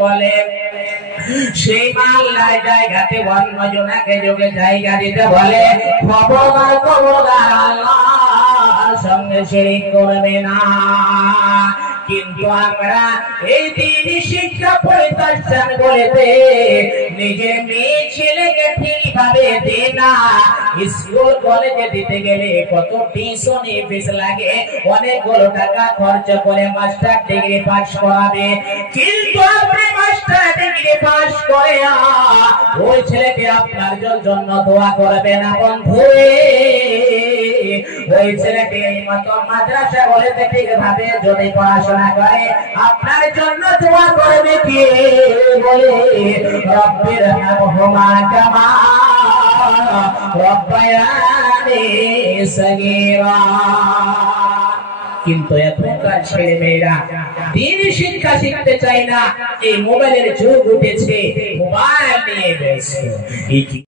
বলে সেই মাল্লায় জায়গাতে অন্যজনকে যোগে জায়গা দিতে বলে খবরদার আল্লাহর সঙ্গে শিরক করবে না। কিন্তু আমরা এই দিনই শিক্ষা প্রতিষ্ঠান বলেতে নিজের মেয়ে ছেলেকে ঠিকভাবে দেয় না। স্কুল কলেজে দিতে গেলে কত টিউশনি ফিস লাগে, অনেকগুলো টাকা খরচ করে মাস্টার ডিগ্রি পাস করাবে। কিন্তু আপনি মাস্টার ডিগ্রি পাস করে ওই ছেলেকে আপনার জন্য দোয়া করবে না বন্ধু। ওই ছেলেটি এই মতো মাদ্রাসা বলেতে ঠিকভাবে যদি পড়াশোনা করে আপনার জন্য দোয়া করবে কে? বলে রব্বির হামহুমা কামা রব্বায়ানি সগীরা। কিন্তু এখনকার ছেলে মেয়েরা দ্বীনি শিক্ষা শিখতে চায় না। এই মোবাইলের যুগ উঠেছে, মোবাইল নিয়ে ব্যস্ত।